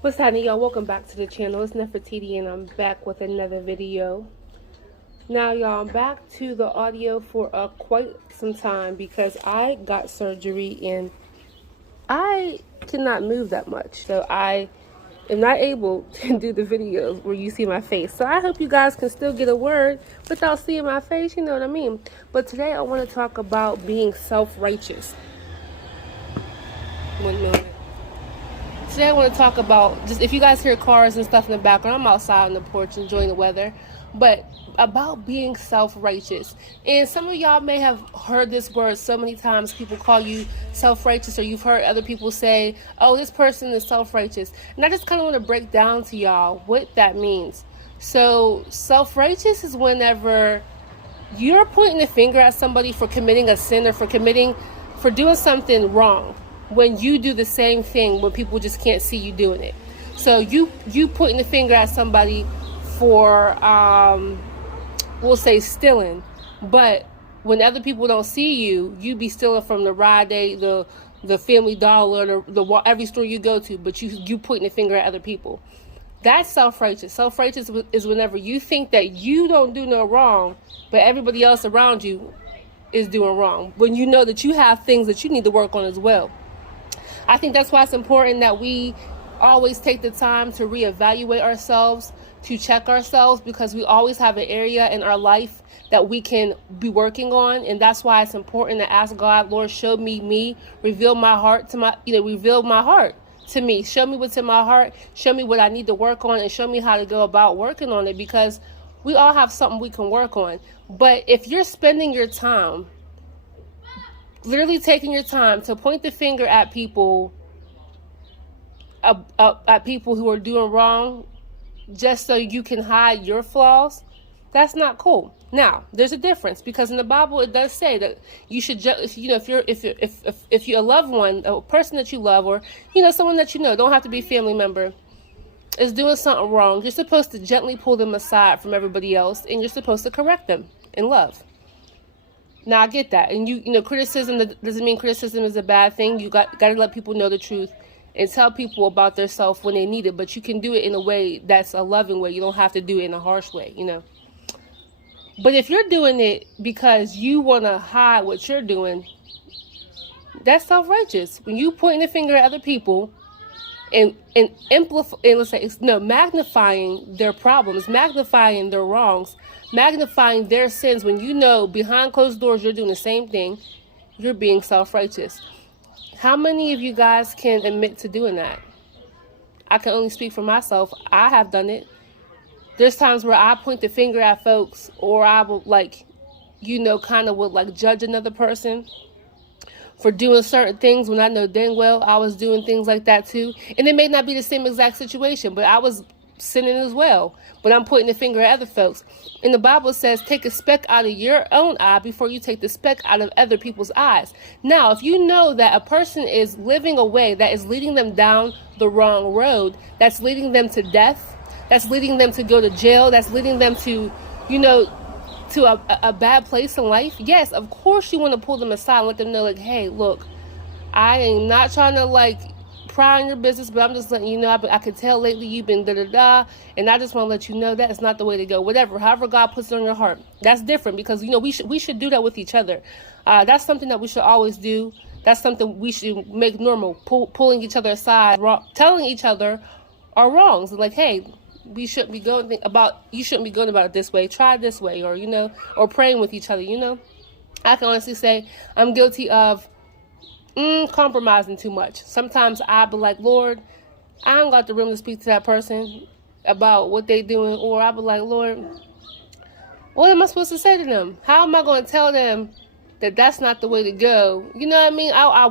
What's happening, y'all? Welcome back to the channel. It's Nefertiti, and I'm back with another video. Now, y'all, I'm back to the audio for quite some time because I got surgery and I cannot move that much. So I am not able to do the videos where you see my face. So I hope you guys can still get a word without seeing my face, you know what I mean? But today I want to talk about being self-righteous. One moment. Today I want to talk about, just if you guys hear cars and stuff in the background, I'm outside on the porch enjoying the weather, but about being self-righteous. And some of y'all may have heard this word so many times. People call you self-righteous, or you've heard other people say, oh, this person is self-righteous. And I just kind of want to break down to y'all what that means. So self-righteous is whenever you're pointing the finger at somebody for committing a sin or for doing something wrong, when you do the same thing when people just can't see you doing it. So you pointing the finger at somebody for we'll say stealing, but when other people don't see you, you be stealing from the Rite Aid, the Family Dollar, the every store you go to, but you pointing the finger at other people. That's self-righteous. Self-righteous is whenever you think that you don't do no wrong, but everybody else around you is doing wrong, when you know that you have things that you need to work on as well. I think that's why it's important that we always take the time to reevaluate ourselves, to check ourselves, because we always have an area in our life that we can be working on. And that's why it's important to ask God, Lord, show me, reveal my heart reveal my heart to me. Show me what's in my heart. Show me what I need to work on, and show me how to go about working on it, because we all have something we can work on. But if you're spending your time, literally taking your time to point the finger at people, at people who are doing wrong, just so you can hide your flaws, that's not cool. Now, there's a difference, because in the Bible it does say that you should, if you're a loved one, a person that you love, or someone that you know, don't have to be a family member, is doing something wrong, you're supposed to gently pull them aside from everybody else, and you're supposed to correct them in love. Now, I get that. And criticism doesn't mean criticism is a bad thing. You got to let people know the truth and tell people about themselves when they need it. But you can do it in a way that's a loving way. You don't have to do it in a harsh way, But if you're doing it because you want to hide what you're doing, that's self-righteous. When you pointing the finger at other people and magnifying their problems, magnifying their wrongs, magnifying their sins, when you know behind closed doors you're doing the same thing, you're being self-righteous. How many of you guys can admit to doing that? I can only speak for myself. I have done it. There's times where I point the finger at folks, or I will would judge another person for doing certain things when I know dang well I was doing things like that too. And it may not be the same exact situation, but I was sinning as well. But I'm pointing the finger at other folks. And the Bible says, take a speck out of your own eye before you take the speck out of other people's eyes. Now, if you know that a person is living a way that is leading them down the wrong road, that's leading them to death, that's leading them to go to jail, that's leading them to, to a bad place in life, yes, of course you want to pull them aside and let them know, hey, look, I am not trying to pry on your business, but I'm just letting you know, I could tell lately you've been da-da-da, and I just want to let you know that it's not the way to go. Whatever, however God puts it on your heart. That's different, because, we should do that with each other. That's something that we should always do. That's something we should make normal, pulling each other aside, telling each other our wrongs. Hey, you shouldn't be going about it this way. Try it this way, or praying with each other, I can honestly say I'm guilty of compromising too much. Sometimes I be like, Lord, I don't got the room to speak to that person about what they doing, or I be like, Lord, what am I supposed to say to them? How am I going to tell them that that's not the way to go? You know what I mean? I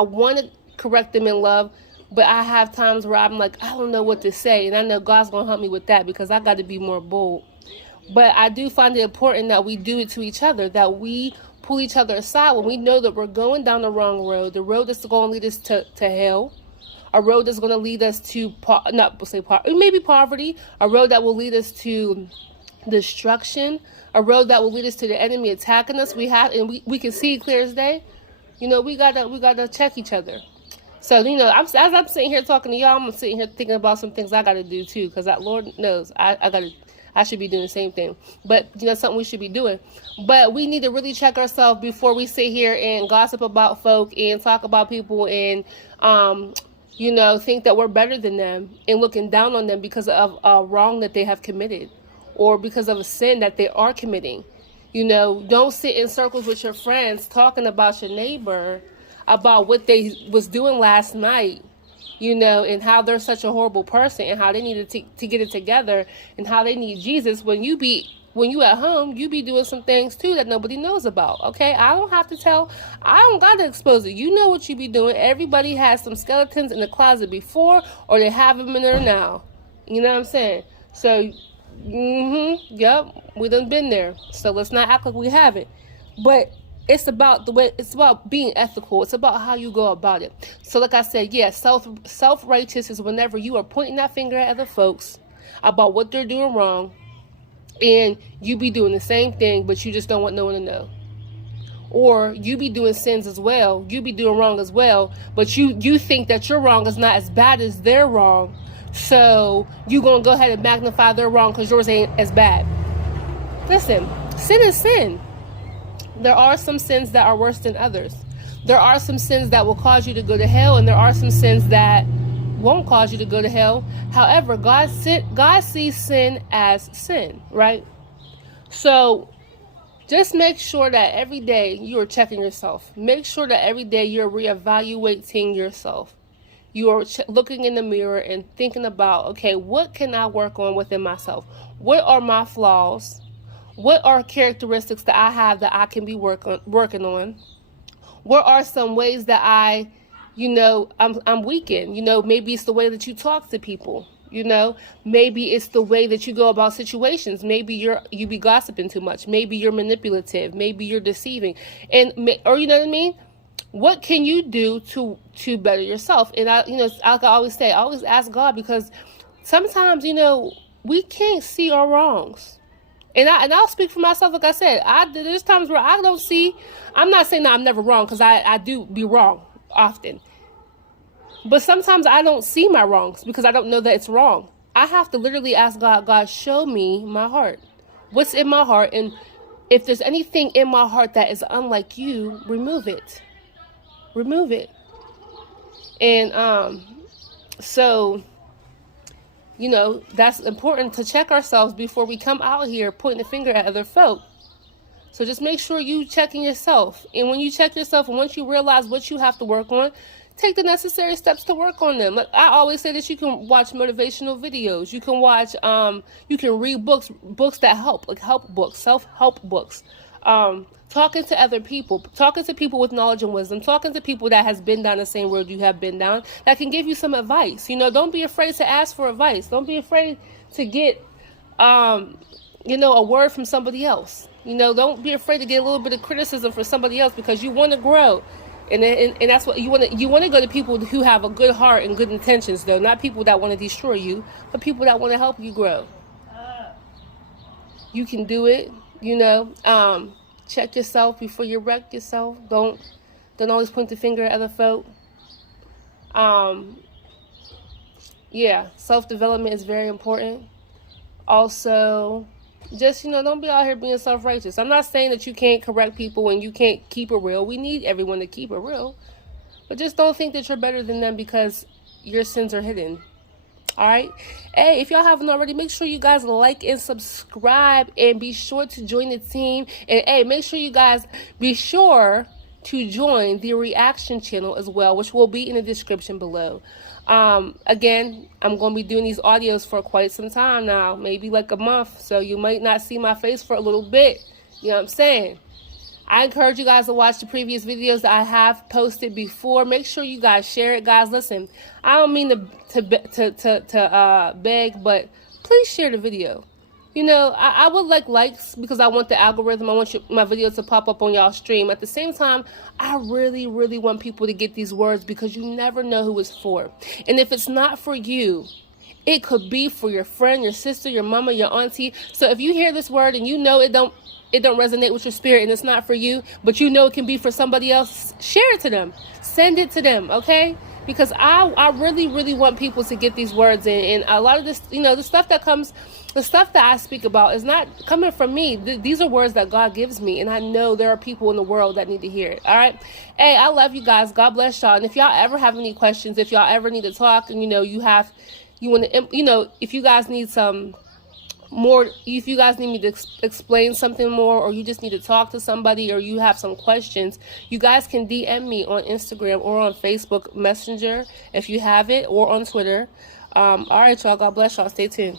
want to correct them in love, but I have times where I'm like, I don't know what to say, and I know God's going to help me with that, because I got to be more bold. But I do find it important that we do it to each other, that we pull each other aside when we know that we're going down the wrong road, the road that's going to lead us to hell, a road that's going to lead us to maybe poverty, a road that will lead us to destruction, a road that will lead us to the enemy attacking us. We can see clear as day. We gotta check each other. So, as I'm sitting here talking to y'all, I'm sitting here thinking about some things I got to do too, because Lord knows I should be doing the same thing. But, something we should be doing. But we need to really check ourselves before we sit here and gossip about folk and talk about people and, think that we're better than them and looking down on them because of a wrong that they have committed or because of a sin that they are committing. Don't sit in circles with your friends talking about your neighbor, about what they was doing last night, and how they're such a horrible person and how they need to get it together and how they need Jesus when you at home, you be doing some things too that nobody knows about. Okay. I don't got to expose it. You know what you be doing. Everybody has some skeletons in the closet before, or they have them in there now. You know what I'm saying? So, yep, we done been there. So let's not act like we haven't. But it's about being ethical. It's about how you go about it. So like I said, self-righteous is whenever you are pointing that finger at other folks about what they're doing wrong, and you be doing the same thing, but you just don't want no one to know. Or you be doing sins as well. You be doing wrong as well, but you think that your wrong is not as bad as their wrong. So you going to go ahead and magnify their wrong because yours ain't as bad. Listen, sin is sin. There are some sins that are worse than others. There are some sins that will cause you to go to hell, and there are some sins that won't cause you to go to hell. However, God sees sin as sin, right? So just make sure that every day you are checking yourself. Make sure that every day you're reevaluating yourself. You are looking in the mirror and thinking about, okay, what can I work on within myself? What are my flaws? What are characteristics that I have that I can be working on? What are some ways that I'm weak in? Maybe it's the way that you talk to people. Maybe it's the way that you go about situations. Maybe you be gossiping too much. Maybe you're manipulative. Maybe you're deceiving, or you know what I mean. What can you do to better yourself? And I always say, I always ask God, because sometimes we can't see our wrongs. And I'll speak for myself. Like I said, there's times where I don't see. I'm not saying that I'm never wrong, because I do be wrong often. But sometimes I don't see my wrongs because I don't know that it's wrong. I have to literally ask God, show me my heart. What's in my heart? And if there's anything in my heart that is unlike you, remove it. Remove it. And so, that's important to check ourselves before we come out here pointing the finger at other folk. So just make sure you checking yourself. And when you check yourself, and once you realize what you have to work on, take the necessary steps to work on them. Like I always say, that you can watch motivational videos. You can watch, you can read books that help, like self-help books. Talking to other people, talking to people with knowledge and wisdom, talking to people that has been down the same road you have been down, that can give you some advice. Don't be afraid to ask for advice. Don't be afraid to get, a word from somebody else. Don't be afraid to get a little bit of criticism from somebody else, because you want to grow. And that's what you want to go to people who have a good heart and good intentions, though, not people that want to destroy you, but people that want to help you grow. You can do it, check yourself before you wreck yourself. Don't always point the finger at other folk. Self-development is very important. Also, just, don't be out here being self-righteous. I'm not saying that you can't correct people and you can't keep it real. We need everyone to keep it real. But just don't think that you're better than them because your sins are hidden. All right. Hey, if y'all haven't already, make sure you guys like and subscribe, and be sure to join the team. And hey, make sure you guys be sure to join the reaction channel as well, which will be in the description below. Again, I'm going to be doing these audios for quite some time now, maybe like a month. So you might not see my face for a little bit. You know what I'm saying? I encourage you guys to watch the previous videos that I have posted before. Make sure you guys share it, guys. Listen, I don't mean to beg, but please share the video. I would like likes because I want the algorithm. I want my videos to pop up on y'all stream. At the same time, I really, really want people to get these words, because you never know who it's for. And if it's not for you, It could be for your friend, your sister, your mama, your auntie. So if you hear this word and you know it don't resonate with your spirit and it's not for you, but you know it can be for somebody else, share it to them. Send it to them, okay? Because I really, really want people to get these words in. And a lot of this, the stuff that I speak about is not coming from me. These are words that God gives me. And I know there are people in the world that need to hear it. All right. Hey, I love you guys. God bless y'all. And if y'all ever have any questions, if y'all ever need to talk and, if you guys need some more, if you guys need me to explain something more, or you just need to talk to somebody, or you have some questions, you guys can DM me on Instagram or on Facebook Messenger if you have it, or on Twitter. All right, y'all. God bless y'all. Stay tuned.